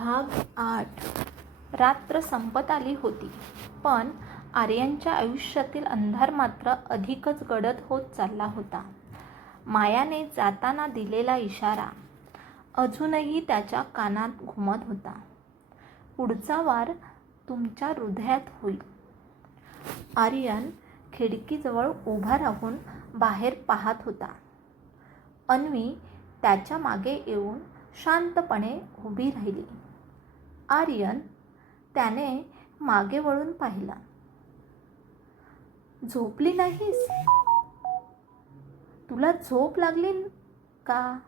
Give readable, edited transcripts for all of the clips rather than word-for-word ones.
भाग 8. रात्र संपत आली होती, पण आर्यनच्या आयुष्यातील अंधार मात्र अधिकच गडद होत चालला होता. मायाने जाताना दिलेला इशारा अजूनही त्याच्या कानात घुमत होता. पुढचा वार तुमच्या हृदयात होईल. आर्यन खिडकीजवळ उभा राहून बाहेर पाहत होता. अन्वी त्याच्या मागे येऊन शांतपणे उभी राहिली. आर्यन त्याने मागे वळून पाहिला. झोपली नाहीस? तुला झोप लागली का?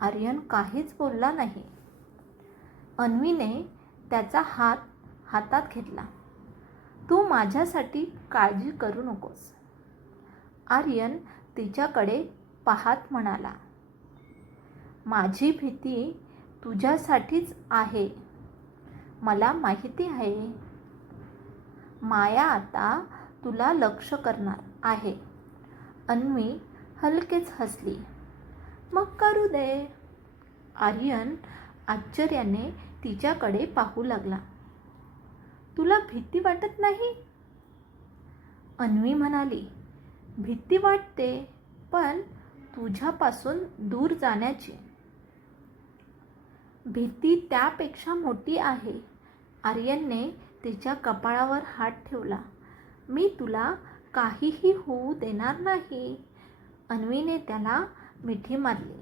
आर्यन काहीच बोलला नाही. अन्वीने त्याचा हात हातात घेतला. तू माझ्यासाठी काळजी करू नकोस. आर्यन तिच्याकडे पाहत म्हणाला. माझी भीती तुझ्यासाठीच आहे, मला माहिती आहे. माया आता तुला लक्ष्य करणार आहे. अन्वी हलकेच हसली. मग करू दे. आर्यन आश्चर्याने तिच्याकडे पाहू लागला. तुला भीती वाटत नाही? अन्वी म्हणाली. भीती वाटते, पण तुझ्यापासून दूर जाण्याची. भीती त्यापेक्षा मोठी आहे. आर्यनने तिच्या कपाळावर हात ठेवला. मी तुला काहीही होऊ देणार नाही. अन्वीने त्याला मिठी मारली.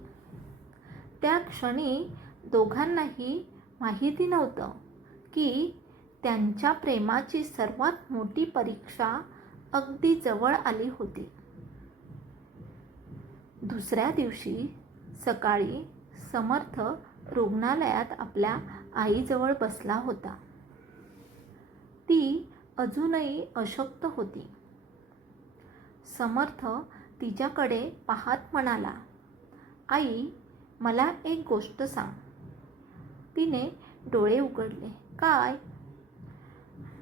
त्या क्षणी दोघांनाही माहिती नव्हतं की त्यांच्या प्रेमाची सर्वात मोठी परीक्षा अगदी जवळ आली होती. दुसऱ्या दिवशी सकाळी समर्थ रुग्णालयात आपल्या आईजवळ बसला होता. ती अजूनही अशक्त होती. समर्थ तिच्याकडे पाहत म्हणाला. आई, मला एक गोष्ट सांग. तिने डोळे उघडले. काय?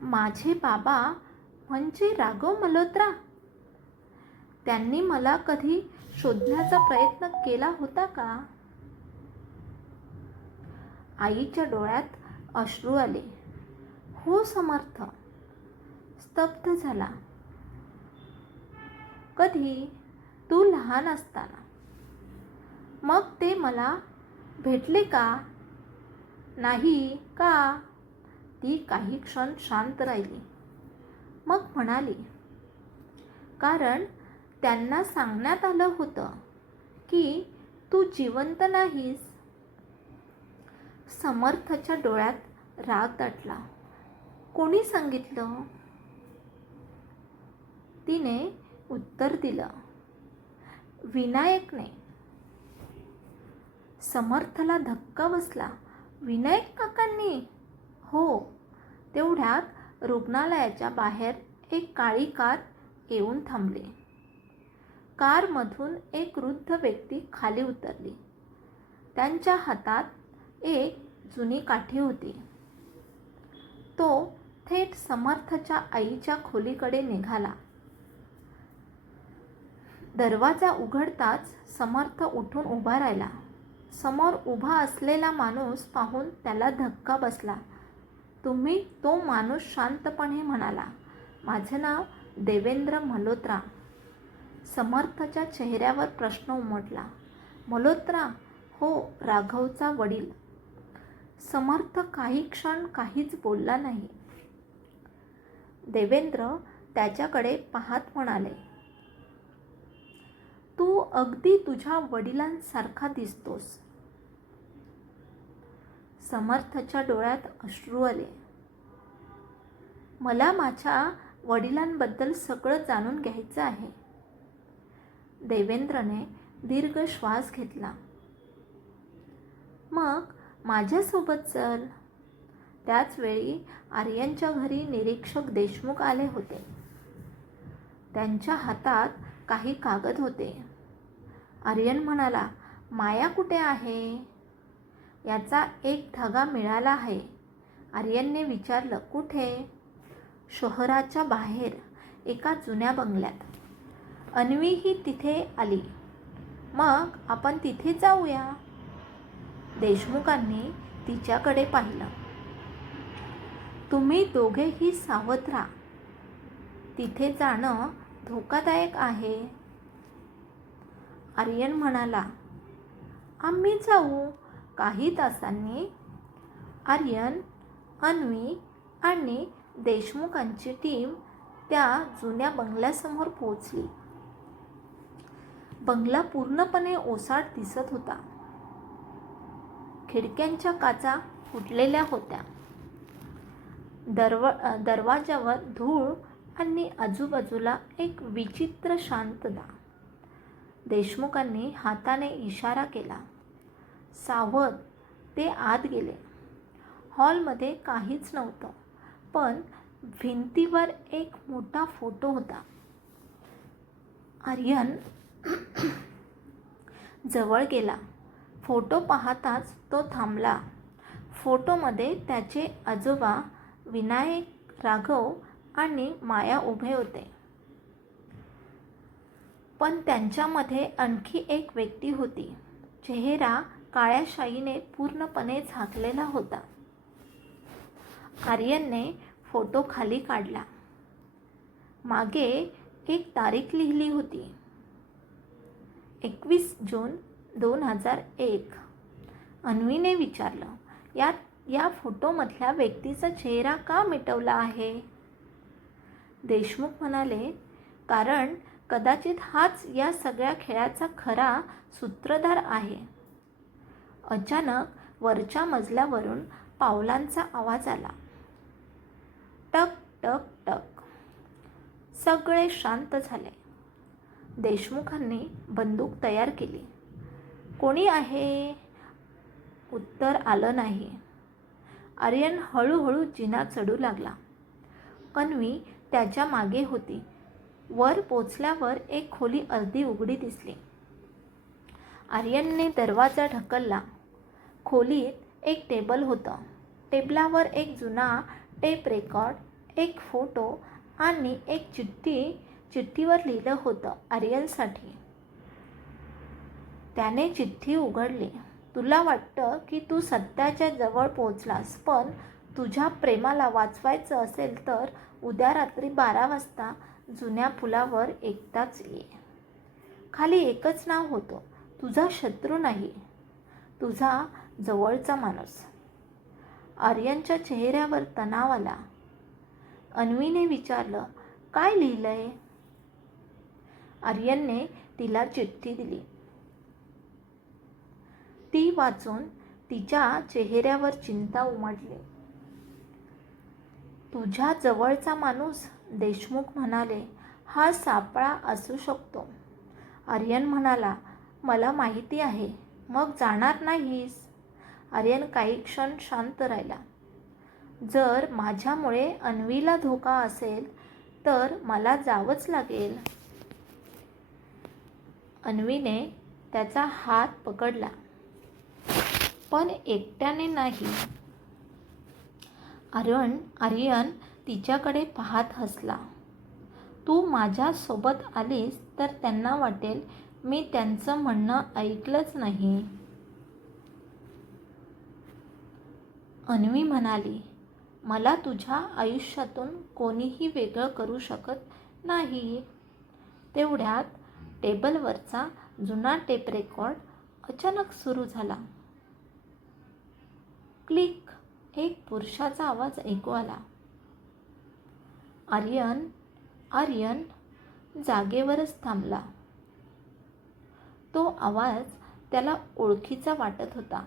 माझे बाबा म्हणजे राघव मल्होत्रा? त्यांनी मला कधी शोधण्याचा प्रयत्न केला होता का? आईच्या डोळ्यात अश्रू आले. हो. समर्थ स्तब्ध झाला. कधी? तू लहान असताना. मग ते मला भेटले का? नाही का? ती काही क्षण शांत राहिली. मग म्हणाली, कारण त्यांना सांगण्यात आलं होतं की तू जिवंत नाहीस. समर्थच्या डोळ्यात राग दाटला. कोणी सांगितलं? तिने उत्तर दिलं, विनायकने. समर्थला धक्का बसला. विनायक काकांनी? हो. तेवढ्यात रुग्णालयाच्या बाहेर एक काळी कार येऊन थांबली. कारमधून एक वृद्ध व्यक्ती खाली उतरली. त्यांच्या हातात एक जुनी काठी होती. तो थेट समर्थच्या आईच्या खोलीकडे निघाला. दरवाजा उघडताच समर्थ उठून उभा राहिला. समोर उभा असलेला माणूस पाहून त्याला धक्का बसला. तुम्ही? तो माणूस शांतपणे म्हणाला. माझे नाव देवेंद्र मल्होत्रा. समर्थच्या चेहऱ्यावर प्रश्न उमटला. मल्होत्रा? हो, राघवचा वडील. समर्थ काही क्षण काहीच बोलला नाही. देवेंद्र त्याच्याकडे पाहत म्हणाले, तू अगदी तुझ्या वडिलांसारखा दिसतोस. समर्थच्या डोळ्यात अश्रू आले. मला माझ्या वडिलांबद्दल सगळं जाणून घ्यायचं आहे. देवेंद्रने दीर्घ श्वास घेतला. मग माझ्यासोबत चल. त्याचवेळी आर्यनच्या घरी निरीक्षक देशमुख आले होते. त्यांच्या हातात काही कागद होते. आर्यन म्हणाला, माया कुठे आहे? याचा एक धागा मिळाला आहे. आर्यनने विचारलं, कुठे? शहराच्या बाहेर एका जुन्या बंगल्यात. अन्वीही तिथे आली. मग आपण तिथे जाऊया. देशमुखांनी तिच्याकडे पाहिलं. तुम्ही दोघेही सावध राहा. तिथे जाणं धोकादायक आहे. आर्यन म्हणाला, आम्ही जाऊ. काही तासांनी आर्यन, अन्वी आणि देशमुखांची टीम त्या जुन्या बंगल्यासमोर पोहोचली. बंगला पूर्णपणे ओसाड दिसत होता. खिडक्यांच्या काचा फुटलेल्या होत्या. दरवाजावर धूळ आणि आजूबाजूला एक विचित्र शांतता. देशमुखांनी हाताने इशारा केला. सावध. ते आत गेले. हॉलमध्ये काहीच नव्हतं, पण भिंतीवर एक मोठा फोटो होता. आर्यन जवळ गेला. फोटो पाहताच तो थांबला. फोटोमध्ये त्याचे आजोबा विनायक, राघव आणि माया उभे होते. पण त्यांच्यामध्ये आणखी एक व्यक्ती होती. चेहरा काळ्या शाईने पूर्णपणे झाकलेला होता. आर्यनने फोटो खाली काढला. मागे एक तारीख लिहिली होती, 21 जून 2001. अन्वीने विचारलं, या फोटोमधल्या व्यक्तीचा चेहरा का मिटवला आहे? देशमुख म्हणाले, कारण कदाचित हाच या सगळ्या खेळाचा खरा सूत्रधार आहे. अचानक वरच्या मजल्यावरून पावलांचा आवाज आला. टक टक टक. सगळे शांत झाले. देशमुखांनी बंदूक तयार केली. कोणी आहे? उत्तर आलं नाही. आर्यन हळूहळू जिना चढू लागला. अन्वी त्याच्या मागे होती. वर पोचल्यावर एक खोली अर्धी उघडी दिसली. आर्यनने दरवाजा ढकलला. खोलीत एक टेबल होतं. टेबलावर एक जुना टेप रेकॉर्ड, एक फोटो आणि एक चिठ्ठीवर लिहिलं होतं, आर्यनसाठी. त्याने चिठ्ठी उघडली. तुला वाटतं की तू सत्याच्या जवळ पोहोचलास, पण तुझ्या प्रेमाला वाचवायचं असेल तर उद्या रात्री 12 वाजता जुन्या पुलावर एकटाच ये. खाली एकच नाव होतं, तुझा शत्रू नाही, तुझा जवळचा माणूस. आर्यनच्या चेहऱ्यावर तणाव आला. अन्वीने विचारलं, काय लिहिलंय? आर्यनने तिला चिठ्ठी दिली. ती वाचून तिच्या चेहऱ्यावर चिंता उमटली. तुझ्या जवळचा माणूस? देशमुख म्हणाले, हा सापळा असू शकतो. आर्यन म्हणाला, मला माहिती आहे. मग जाणार नाहीस? आर्यन काही क्षण शांत राहिला. जर माझ्यामुळे अन्वीला धोका असेल तर मला जावंच लागेल. अन्वीने त्याचा हात पकडला, पण एकट्याने नाही. आर्यन तिच्याकडे पाहत हसला. तू माझ्यासोबत आलीस तर त्यांना वाटेल मी त्यांचं म्हणणं ऐकलंच नाही. अन्वी म्हणाली, मला तुझ्या आयुष्यातून कोणीही वेगळं करू शकत नाही. तेवढ्यात टेबलवरचा जुना टेप रेकॉर्ड अचानक सुरू झाला. क्लिक. एक पुरुषाचा आवाज ऐकू आला. आर्यन जागेवरच थांबला. तो आवाज त्याला ओळखीचा वाटत होता.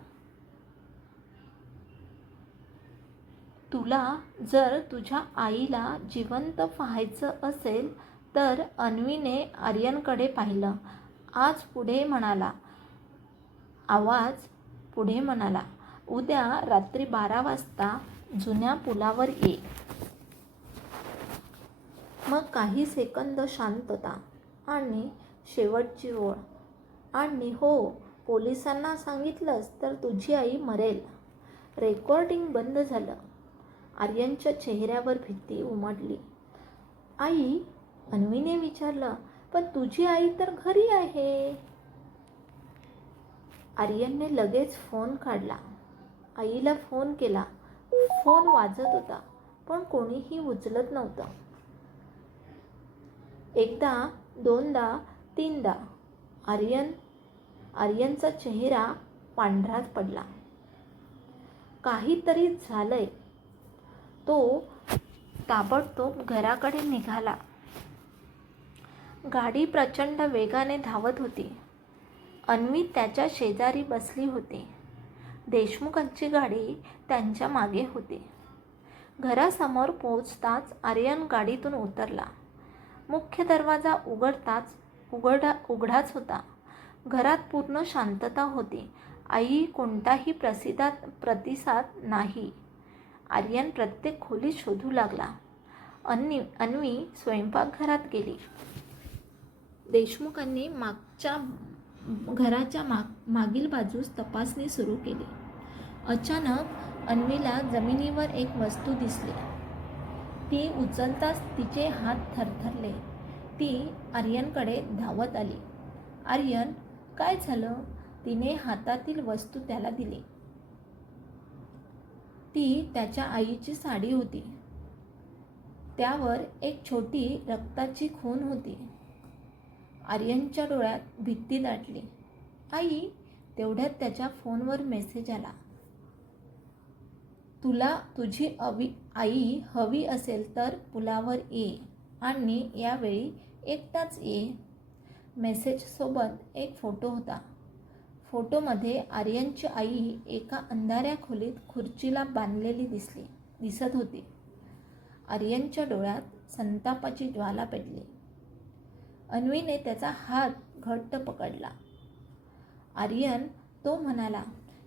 तुला जर तुझ्या आईला जिवंत पाहायचं असेल तर, अन्वीने आर्यनकडे पाहिलं. आवाज पुढे म्हणाला, उद्या रात्री 12 वाजता जुन्या पुलावर ये. मग काही सेकंद शांतता आणि शेवटची ओळ, आणि हो, पोलिसांना सांगितलंस तर तुझी आई मरेल. रेकॉर्डिंग बंद झालं. आर्यनच्या चेहऱ्यावर भीती उमटली. आई? अन्वीने विचारलं, पण तुझी आई तर घरी आहे. आर्यनने लगेच फोन काढला आईला फोन केला. फोन वाजत होता, पण कोणीही उचलत नव्हतं. एकदा, दोनदा, तीनदा आर्यनचा चेहरा पांढराच पडला. काहीतरी झालंय. तो ताबडतोब घराकडे निघाला. गाडी प्रचंड वेगाने धावत होती. अन्वी त्याच्या शेजारी बसली होती. देशमुखांची गाडी त्यांच्या मागे होती. घरासमोर पोहोचताच आर्यन गाडीतून उतरला. मुख्य दरवाजा उघडाच होता. घरात पूर्ण शांतता होती. आई कोणताही प्रतिसाद नाही. आर्यन प्रत्येक खोलीत शोधू लागला. अन्वी स्वयंपाकघरात गेली. देशमुखांनी घराच्या मागील बाजूस तपासणी सुरू केली. अचानक अन्वीला जमिनीवर एक वस्तू दिसली. ती उचलताच तिचे हात थरथरले. ती आर्यनकडे धावत आली. आर्यन, काय झालं? तिने हातातील वस्तू त्याला दिली. ती त्याच्या आईची साडी होती. त्यावर एक छोटी रक्ताची खून होती. आर्यनच्या डोळ्यात भीती दाटली. आई, तेवढ्यात त्याच्या फोनवर मेसेज आला. तुला तुझी आई हवी असेल तर पुलावर ये आणि यावेळी एकटाच ये. मेसेजसोबत एक फोटो होता. फोटोमध्ये आर्यनची आई एका अंधाऱ्या खोलीत खुर्चीला बांधलेली दिसत होती. आर्यनच्या डोळ्यात संतापाची ज्वाला पेटली. अन्वीने त्याचा हात घट्ट पकडला. आर्यन, तो म्हणाला,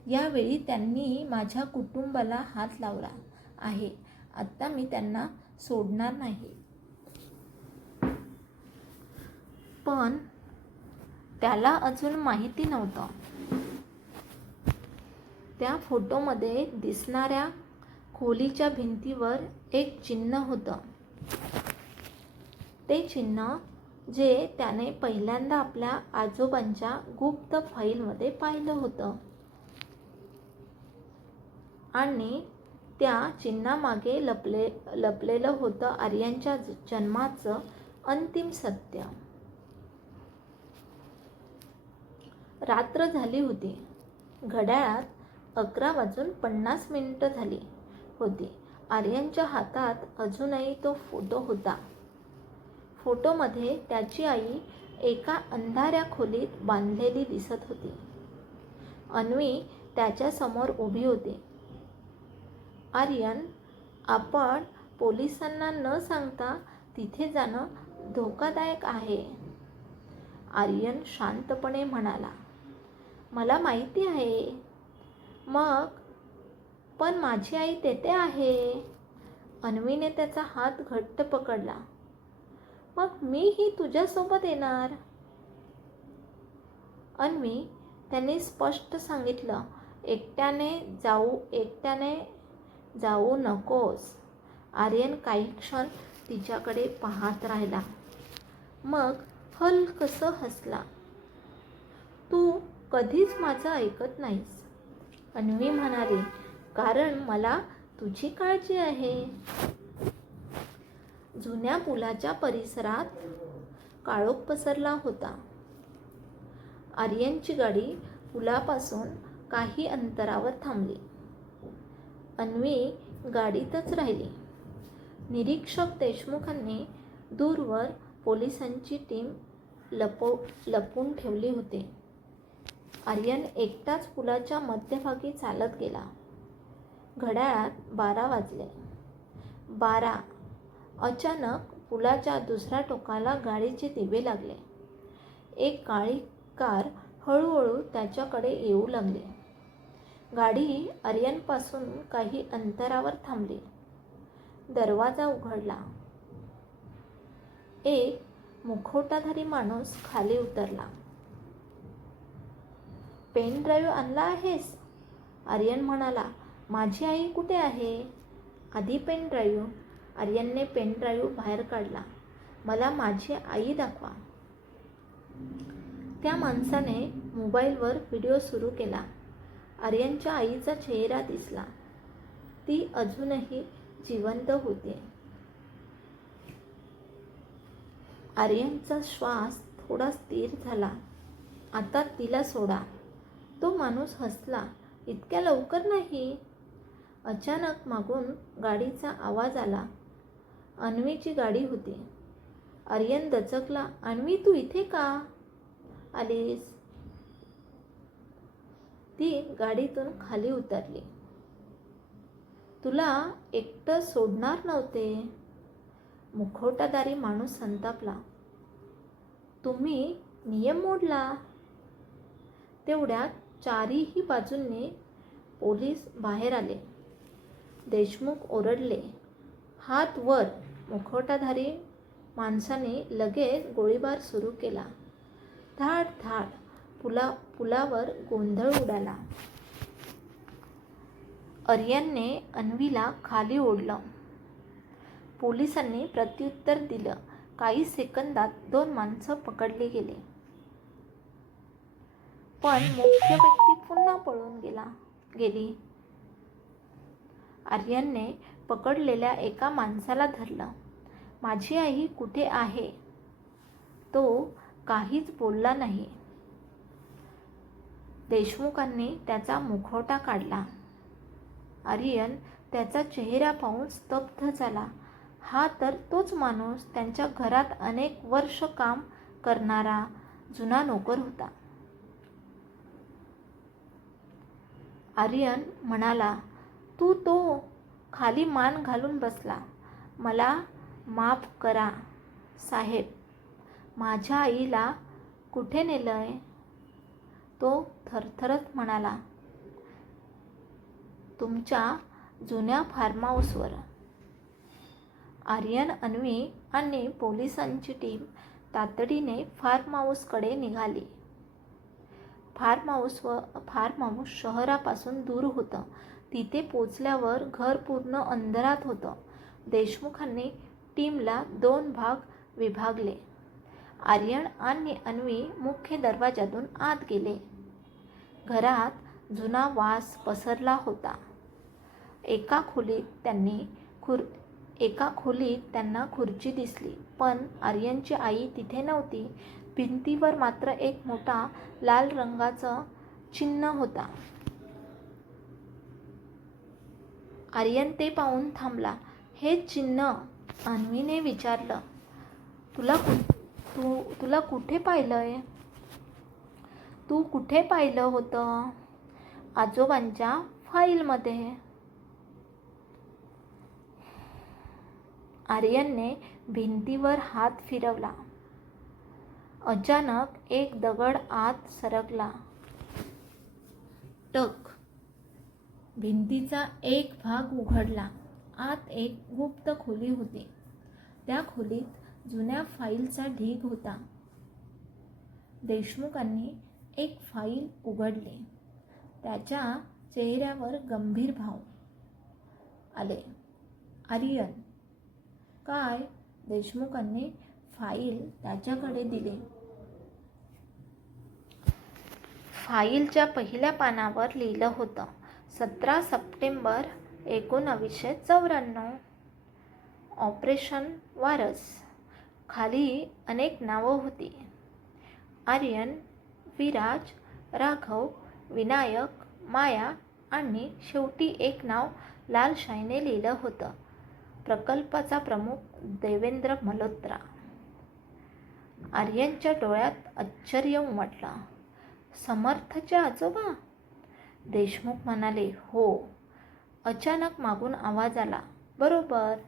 यावेळी त्यांनी माझ्या कुटुंबाला हात लावला आहे. आता मी त्यांना सोडणार नाही. पण त्याला अजून माहिती नव्हतं. त्या फोटोमध्ये दिसणाऱ्या खोलीच्या भिंतीवर एक चिन्ह होतं. ते चिन्ह जे त्याने पहिल्यांदा आपल्या आजोबांच्या गुप्त फाईलमध्ये पाहिलं होतं. आणि त्या चिन्हामागे लपलेलं होतं आर्यनच्या जन्माचं अंतिम सत्य. रात्र झाली होती. घड्याळात 11:50 झाली होती. आर्यनच्या हातात अजूनही तो फोटो होता. फोटोमध्ये त्याची आई एका अंधाऱ्या खोलीत बांधलेली दिसत होती. अन्वी त्याच्यासमोर उभी होती. आर्यन, आपण पोलिसांना न सांगता तिथे जाणं धोकादायक आहे. आर्यन शांतपणे म्हणाला, मला माहिती आहे. मग पण माझी आई तेथे आहे. अन्वीने त्याचा हात घट्ट पकडला. मग मीही तुझ्यासोबत येणार. अन्वी, त्यांनी स्पष्ट सांगितलं, एकट्याने जाऊ नकोस. आर्यन काही क्षण तिच्याकडे पाहत राहिला. मग हलकसं हसला. तू कधीच माझं ऐकत नाहीस, अन्वी म्हणाली, कारण मला तुझी काळजी आहे. जुन्या पुलाच्या परिसरात काळोख पसरला होता. आर्यनची गाडी पुलापासून काही अंतरावर थांबली. अन्वी गाडीतच राहिली. निरीक्षक देशमुखांनी दूरवर पोलिसांची टीम लपवून ठेवली होती. आर्यन एकटाच पुलाच्या मध्यभागी चालत गेला. घड्याळात 12 वाजले. 12. अचानक पुलाच्या दुसऱ्या टोकाला गाडीचे दिवे लागले. एक काळी कार हळूहळू त्याच्याकडे येऊ लागली. गाडी आर्यनपासून काही अंतरावर थांबली. दरवाजा उघडला. एक मुखवटाधारी माणूस खाली उतरला. पेन ड्राईव्ह आणला आहेस? आर्यन म्हणाला. माझी आई कुठे आहे? आधी पेन ड्राईव्ह. आर्यनने पेन ड्राईव्ह बाहेर काढला. मला माझी आई दाखवा. त्या माणसाने मोबाईलवर व्हिडिओ सुरू केला. आर्यनच्या आईचा चेहरा दिसला. ती अजूनही जिवंत होती. आर्यनचा श्वास थोडा स्थिर झाला. आता तिला सोडा. तो माणूस हसला. इतक्या लवकर नाही. अचानक मागून गाडीचा आवाज आला. अन्वीची गाडी होती. आर्यन दचकला. अन्वी, तू इथे का आलीस? ती गाडीतून खाली उतरली. तुला एकटं सोडणार नव्हते. मुखवटाधारी माणूस संतापला. तुम्ही नियम मोडला. तेवढ्यात चारीही बाजूंनी पोलीस बाहेर आले. देशमुख ओरडले, हात वर. मुखवटाधारी माणसाने लगेच गोळीबार सुरू केला. धाड धाड. पुलावर गोंधळ उडाला. आर्यनने अन्वीला खाली ओढलं. पोलिसांनी प्रत्युत्तर दिलं. काही सेकंदात 2 माणसं पकडली गेली. पण मुख्य व्यक्ती पुन्हा पळून गेली. आर्यनने पकडलेल्या एका माणसाला धरलं. माझी आई कुठे आहे? तो काहीच बोलला नाही. देशमुखांनी त्याचा मुखवटा काढला. आर्यन त्याचा चेहरा पाहून स्तब्ध झाला. हा तर तोच माणूस, त्यांच्या घरात अनेक वर्ष काम करणारा जुना नोकर होता. आर्यन म्हणाला, तो खाली मान घालून बसला. मला माफ करा साहेब. माझ्या आईला कुठे नेलंय? तो थरथरत म्हणाला, तुमच्या जुन्या फार्म हाऊसवर. आर्यन, अन्वी आणि पोलिसांची टीम तातडीने फार्म हाऊसकडे निघाली. फार्म हाऊस शहरापासून दूर होतं. तिथे पोचल्यावर घर पूर्ण अंधारात होतं. देशमुखांनी टीमला 2 भाग विभागले. आर्यन आणि अन्वी मुख्य दरवाजातून आत गेले. घरात जुना वास पसरला होता. एका खोलीत त्यांना खुर्ची दिसली, पण आर्यनची आई तिथे नव्हती. भिंतीवर मात्र एक मोठा लाल रंगाचं चिन्ह होता. आर्यन ते पाहून थांबला. हे चिन्ह? अन्वीने विचारलं. तुला कुठे पाहिलंय? तू कुठे पाहिलं होतं? आजोबांच्या फाईलमध्ये. आर्यनने भिंतीवर हात फिरवला. अचानक एक दगड आत सरकला. टक. भिंतीचा एक भाग उघडला. आत एक गुप्त खोली होती. त्या खोलीत जुन्या फाईलचा ढीग होता. देशमुखांनी एक फाईल उघडली. त्याच्या चेहऱ्यावर गंभीर भाव आले. आर्यन, काय? देशमुखांनी फाईल त्याच्याकडे दिली. फाईलच्या पहिल्या पानावर लिहिलं होतं, 17 सप्टेंबर 1994. ऑपरेशन वारस. खाली अनेक नावं होती. आर्यन, विराज, राघव, विनायक, माया आणि शेवटी एक नाव लाल शाईने लिहिलं होतं, प्रकल्पाचा प्रमुख देवेंद्र मल्होत्रा. आर्यनच्या डोळ्यात आश्चर्य उमटलं. समर्थचे आजोबा? देशमुख म्हणाले, हो. अचानक मागून आवाज आला. बरोबर.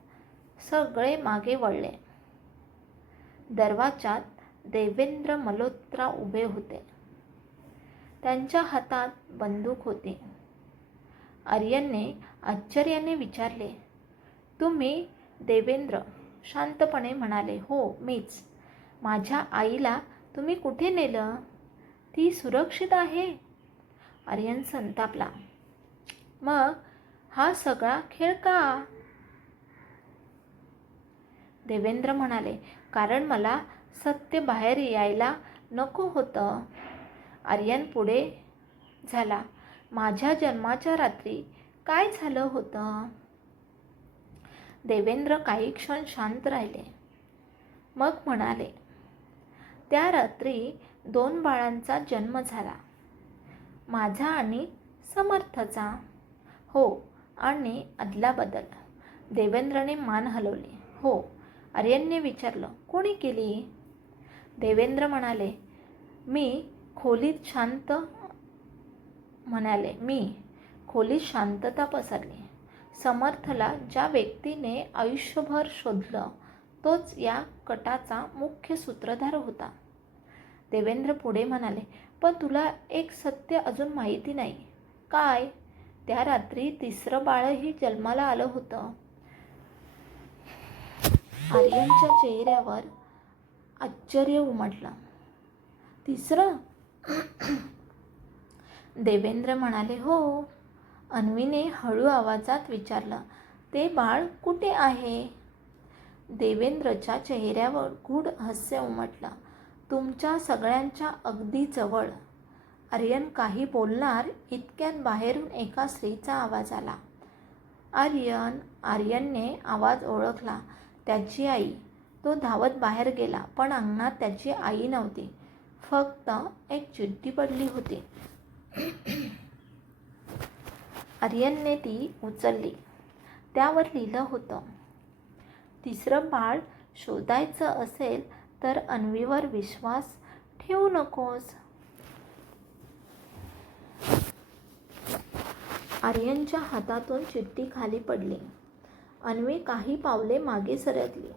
सगळे मागे वळले. दरवाजात देवेंद्र मल्होत्रा उभे होते. त्यांच्या हातात बंदूक होती. आर्यनने आश्चर्याने विचारले, तुम्ही? देवेंद्र शांतपणे म्हणाले, हो, मीच. माझ्या आईला तुम्ही कुठे नेलं? ती सुरक्षित आहे. आर्यन संतापला. मग हा सगळा खेळ का? देवेंद्र म्हणाले, कारण मला सत्य बाहेर यायला नको होतं. आर्यन पुढे झाला. माझ्या जन्माच्या रात्री काय झालं होतं? देवेंद्र काही क्षण शांत राहिले. मग म्हणाले, त्या रात्री 2 बाळांचा जन्म झाला, माझा आणि समर्थचा. हो, आणि अदलाबदल. देवेंद्रने मान हलवली. हो. आर्यनने विचारलं, कोणी केली? देवेंद्र म्हणाले, मी खोलीत शांतता पसरली. समर्थला ज्या व्यक्तीने आयुष्यभर शोधलं तोच या कटाचा मुख्य सूत्रधार होता. देवेंद्र पुढे म्हणाले, पण तुला एक सत्य अजून माहिती नाही. काय? त्या रात्री 3रं बाळही जन्माला आलं होतं. आर्यनच्या चेहऱ्यावर आश्चर्य उमटलं. 3रं? देवेंद्र म्हणाले, हो. अन्वीने हळू आवाजात विचारलं, ते बाळ कुठे आहे? देवेंद्रच्या चेहऱ्यावर गूढ हास्य उमटलं. तुमच्या सगळ्यांच्या अगदी जवळ. आर्यन काही बोलणार इतक्यात बाहेरून एका स्त्रीचा आवाज आला. आर्यनने आवाज ओळखला. त्याची आई. तो धावत बाहेर गेला, पण अंगणात त्याची आई नव्हती. फक्त एक चिठ्ठी पडली होती. आर्यनने ती उचलली. त्यावर लिहिलं होतं, 3रं बाळ शोधायचं असेल तर अन्वीवर विश्वास ठेवू नकोस. आर्यनच्या हातातून चिठ्ठी खाली पडली. अन्वी काही पावले मागे सरकली.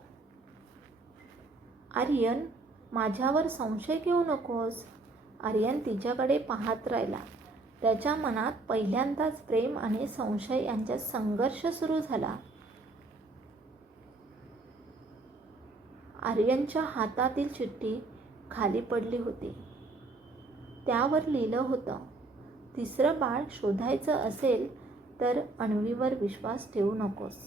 आर्यन, माझ्यावर संशय घेऊ नकोस. आर्यन तिच्याकडे पाहत राहिला. त्याच्या मनात पहिल्यांदाच प्रेम आणि संशय यांच्यात संघर्ष सुरू झाला. आर्यनच्या हातातील चिठ्ठी खाली पडली होती. त्यावर लिहिलं होतं, 3रं बाळ शोधायचं असेल तर अन्वीवर विश्वास ठेवू नकोस.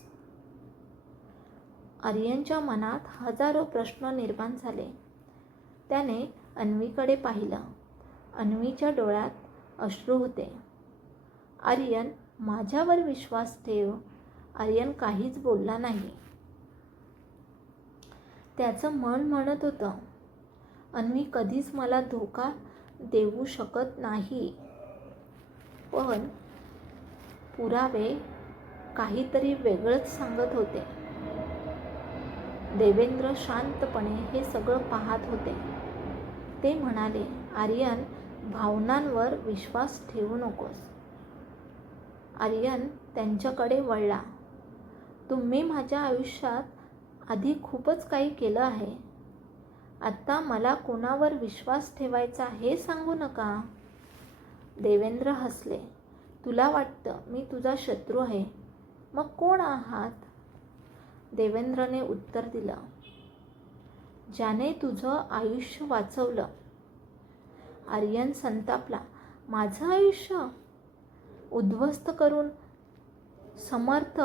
आर्यनच्या मनात हजारो प्रश्न निर्माण झाले. त्याने अन्वीकडे पाहिलं. अन्वीच्या डोळ्यात अश्रू होते. आर्यन, माझ्यावर विश्वास ठेव. आर्यन काहीच बोलला नाही. त्याचं मन म्हणत होतं, अन्वी कधीच मला धोका देऊ शकत नाही. पण पुरावे काहीतरी वेगळंच सांगत होते. देवेंद्र शांतपणे हे सगळं पाहत होते. ते म्हणाले, आर्यन, भावनांवर विश्वास ठेवू नकोस. आर्यन त्यांच्याकडे वळला. तुम्ही माझ्या आयुष्यात आधी खूपच काही केलं आहे. आत्ता मला कोणावर विश्वास ठेवायचा हे सांगू नका. देवेंद्र हसले. तुला वाटतं मी तुझा शत्रू आहे. मग कोण आहात? देवेंद्रने उत्तर दिलं, ज्याने तुझं आयुष्य वाचवलं. आर्यन संतापला. माझं आयुष्य उद्ध्वस्त करून? समर्थ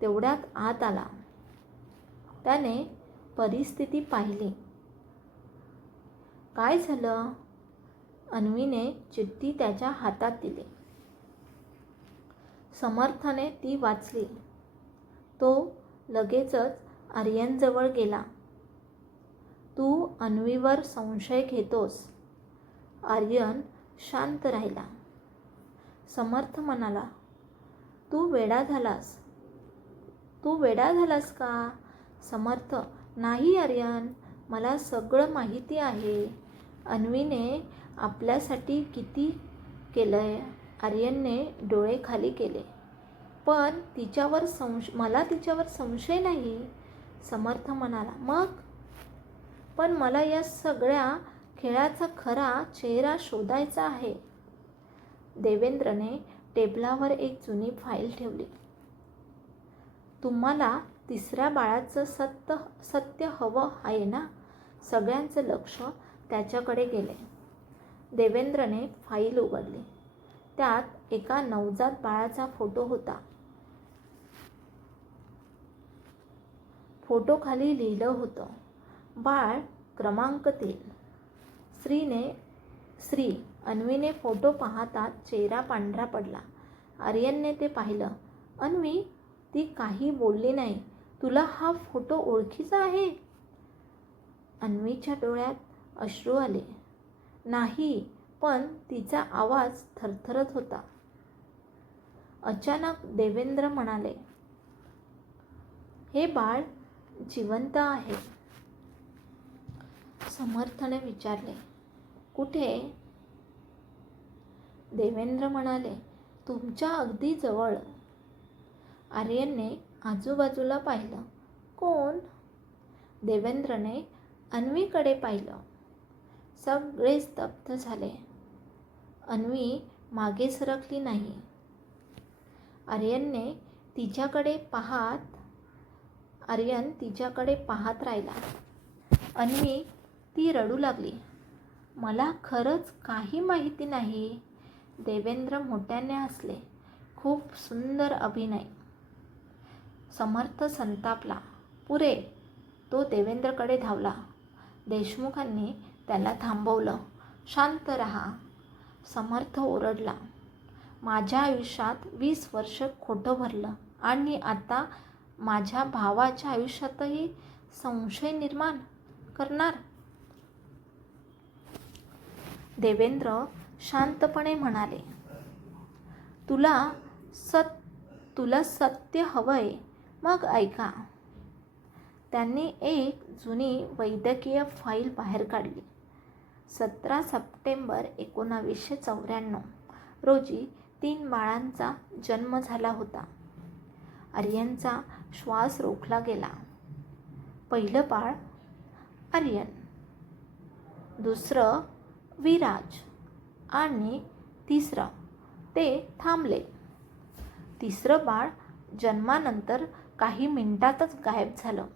तेवढ्यात आत आला. त्याने परिस्थिती पाहिली. काय झालं? अन्वीने चिठ्ठी त्याच्या हातात दिली. समर्थने ती वाचली. तो लगेचच आर्यनजवळ गेला. तू अन्वीवर संशय घेतोस. आर्यन शांत राहिला. समर्थ म्हणाला, तू वेडा झालास का? समर्थ, नाही आर्यन, मला सगळं माहिती आहे. अन्वीने आपल्यासाठी किती केलंय. आर्यनने डोळे खाली केले. पण मला तिच्यावर संशय नाही. समर्थ म्हणाला, मग? पण मला या सगळ्या खेळाचा खरा चेहरा शोधायचा आहे. देवेंद्रने टेबलावर एक जुनी फाईल ठेवली. तुम्हाला 3ऱ्या बाळाचं सत्य हवं आहे ना? सगळ्यांचं लक्ष त्याच्याकडे गेले. देवेंद्रने फाईल उघडली. त्यात एका नवजात बाळाचा फोटो होता. फोटोखाली लिहिलं होतं, बाळ क्रमांक 3. श्री अन्वीने फोटो पाहताच चेहरा पांढरा पडला. आर्यनने ते पाहिलं. अन्वी, ती काही बोलली नाही. तुला हा फोटो ओळखीचा आहे? अन्वीच्या डोळ्यात अश्रू आले. नाही, पण तिचा आवाज थरथरत होता. अचानक देवेंद्र म्हणाले, हे बाळ जिवंत आहे. समर्थने विचारले, कुठे? देवेंद्र म्हणाले, तुमच्या अगदी जवळ. आर्यनने आजूबाजूला पाहिलं. कोण? देवेंद्रने अन्वीकडे पाहिलं. सगळे स्तब्ध झाले. अन्वी मागे सरकली नाही. आर्यन तिच्याकडे पाहत राहिला. अन्वी, ती रडू लागली. मला खरंच काही माहिती नाही. देवेंद्र मोठ्याने हसले. खूप सुंदर अभिनय. समर्थ संतापला. पुरे. तो देवेंद्रकडे धावला. देशमुखांनी त्याला थांबवलं. शांत रहा. समर्थ ओरडला. माझ्या आयुष्यात 20 वर्ष खोटं भरलं आणि आता माझ्या भावाच्या आयुष्यातही संशय निर्माण करणार? देवेंद्र शांतपणे म्हणाले, तुला सत्य हवंय, मग ऐका. त्यांनी एक जुनी वैद्यकीय फाईल बाहेर काढली. 17 सप्टेंबर 1994 रोजी 3 बाळांचा जन्म झाला होता. आर्यनचा श्वास रोखला गेला. पहिलं बाळ आर्यन, दुसरं विराज आणि तिसरं. ते थांबले. तिसरं बाळ जन्मानंतर काही मिनिटातच गायब झालं.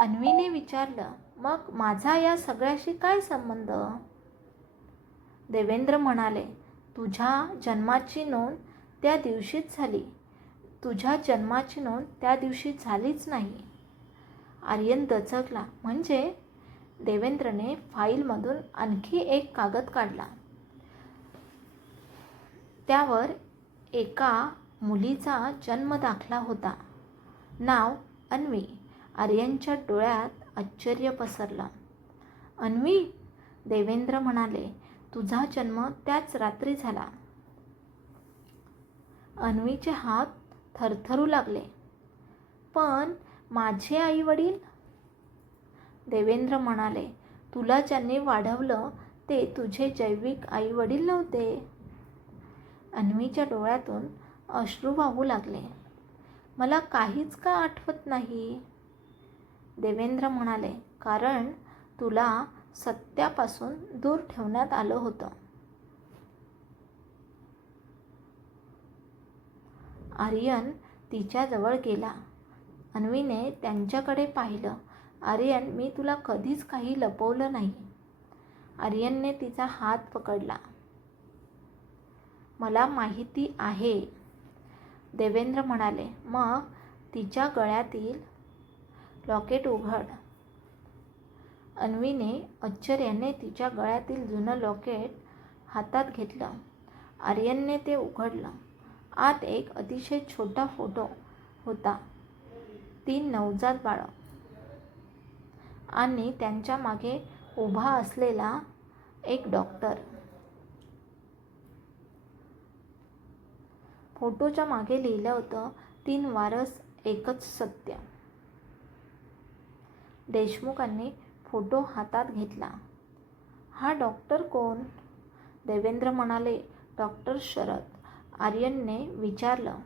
अन्वीने विचारलं, मग माझा या सगळ्याशी काय संबंध? देवेंद्र म्हणाले, तुझ्या जन्माची नोंद त्या दिवशीच झाली. तुझ्या जन्माची नोंद त्या दिवशी झालीच नाही. आर्यन दचकला. म्हणजे? देवेंद्रने फाईलमधून आणखी एक कागद काढला. त्यावर एका मुलीचा जन्मदाखला होता. नाव अन्वी. आर्यनच्या डोळ्यात आश्चर्य पसरलं. अन्वी? देवेंद्र म्हणाले, तुझा जन्म त्याच रात्री झाला. अन्वीचे हात थरथरू लागले. पण माझे आई वडील? देवेंद्र म्हणाले, तुला ज्यांनी वाढवलं ते तुझे जैविक आई वडील नव्हते. अन्वीच्या डोळ्यातून अश्रू वाहू लागले. मला काहीच का आठवत नाही? देवेंद्र म्हणाले, कारण तुला सत्यापासून दूर ठेवण्यात आलं होतं. आर्यन तिच्याजवळ गेला. अन्वीने त्यांच्याकडे पाहिलं. आर्यन, मी तुला कधीच काही लपवलं नाही. आर्यनने तिचा हात पकडला. मला माहिती आहे. देवेंद्र म्हणाले, मग तिच्या गळ्यातील लॉकेट उघड. अन्वीने आश्चर्याने तिच्या गळ्यातील जुनं लॉकेट हातात घेतलं. आर्यनने ते उघडलं. आत एक अतिशय छोटा फोटो होता. 3 नवजात बाळं आणि त्यांच्या मागे उभा असलेला एक डॉक्टर. फोटोच्या मागे लिहिलं होतं, 3 वारस एकच सत्य. देशमुखांनी फोटो हातात घेतला. हा डॉक्टर कोण? देवेंद्र म्हणाले, डॉक्टर शरद. आर्यनने विचारलं,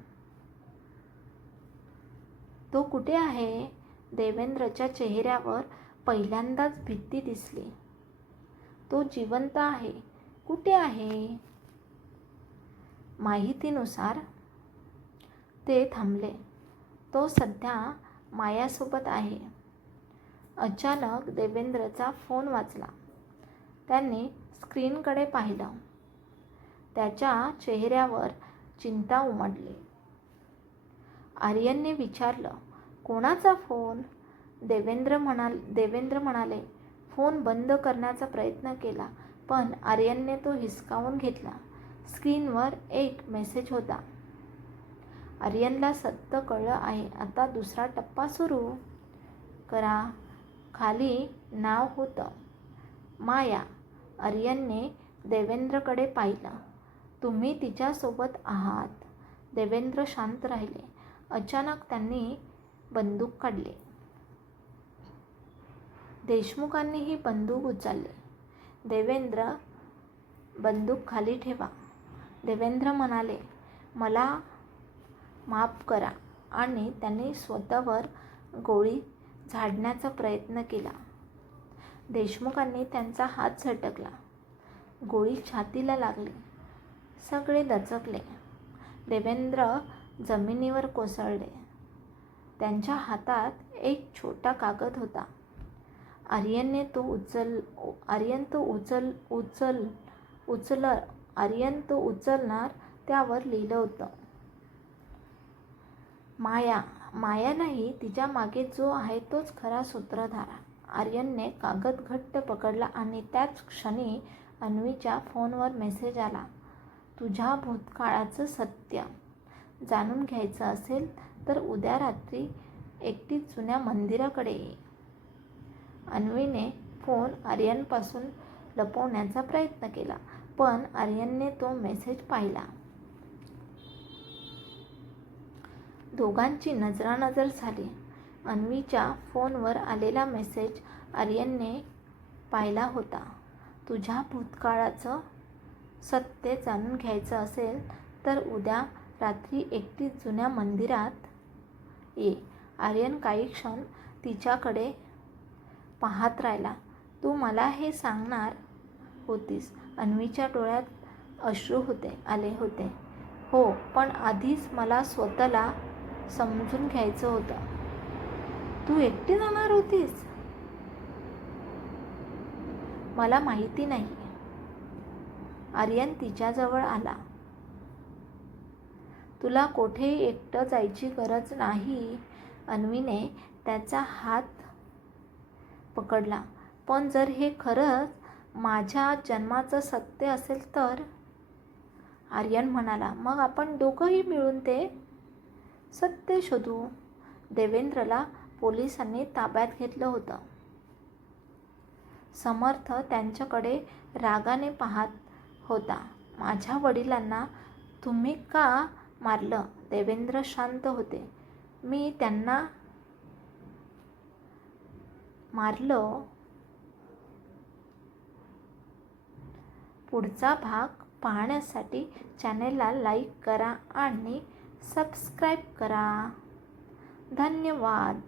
तो कुठे आहे? देवेंद्रच्या चेहऱ्यावर पहिल्यांदाच भीती दिसली. तो जिवंत आहे. कुठे आहे? माहितीनुसार. ते थांबले. तो सध्या मायासोबत आहे. अचानक देवेंद्रचा फोन वाजला. त्यांनी स्क्रीनकडे पाहिलं. त्याच्या चेहऱ्यावर चिंता उमटली. आर्यनने विचारलं, कोणाचा फोन? देवेंद्र म्हणाले, फोन बंद करण्याचा प्रयत्न केला, पण आर्यनने तो हिसकावून घेतला. स्क्रीनवर एक मेसेज होता. आर्यनला सत्य कळलं आहे. आता दुसरा टप्पा सुरू करा. खाली नाव होतं माया. आर्यनने देवेंद्रकडे पाहिलं. तुम्ही तिच्यासोबत आहात. देवेंद्र शांत राहिले. अचानक त्यांनी बंदूक काढली. देशमुखांनीही बंदूक उचलली. देवेंद्र, बंदूक खाली ठेवा. देवेंद्र म्हणाले, मला माफ करा. आणि त्यांनी स्वतःवर गोळी झाडण्याचा प्रयत्न केला. देशमुखांनी त्यांचा हात झटकला. गोळी छातीला लागली. सगळे दचकले. देवेंद्र जमिनीवर कोसळले. त्यांच्या हातात एक छोटा कागद होता. आर्यन तो उचलणार. त्यावर लिहिलं होतं, माया नाही, तिच्या मागे जो आहे तोच खरा सूत्रधार. आर्यनने कागद घट्ट पकडला आणि त्याच क्षणी अन्वीच्या फोनवर मेसेज आला. तुझ्या भूतकाळाचं सत्य जाणून घ्यायचं असेल तर उद्या रात्री एकटी जुन्या मंदिराकडे ये. अन्वीने फोन आर्यनपासून लपवण्याचा प्रयत्न केला, पण आर्यनने तो मेसेज पाहिला. दोघांची नजरानजर झाली. अन्वीच्या फोनवर आलेला मेसेज आर्यनने पाहिला होता. तुझ्या भूतकाळाचं सत्य जाणून घ्यायचं असेल तर उद्या रात्री एकटी जुन्या मंदिरात ये. आर्यन काही क्षण तिच्याकडे पाहत राहिला. तू मला हे सांगणार होतीस. अन्वीच्या डोळ्यात अश्रू आले होते. हो, पण आधीच मला स्वतःला समजून घ्यायचं होतं. तू एकटी जाणार होतीस? मला माहिती नाही. आर्यन तिच्याजवळ आला. तुला कोठेही एकटं जायची गरज नाही. अन्वीने त्याचा हात पकडला. पण जर हे खरंच माझ्या जन्माचं सत्य असेल तर? आर्यन म्हणाला, मग आपण दोघंही मिळून ते सत्य शोधू. देवेंद्रला पोलिसांनी ताब्यात घेतलं होतं. समर्थ त्यांच्याकडे रागाने पाहत होता. माझ्या वडिलांना तुम्ही का मारलं? देवेंद्र शांत होते. मी त्यांना मारलं. पुढचा भाग पाहण्यासाठी चॅनेलला लाईक करा आणि सबस्क्राईब करा. धन्यवाद.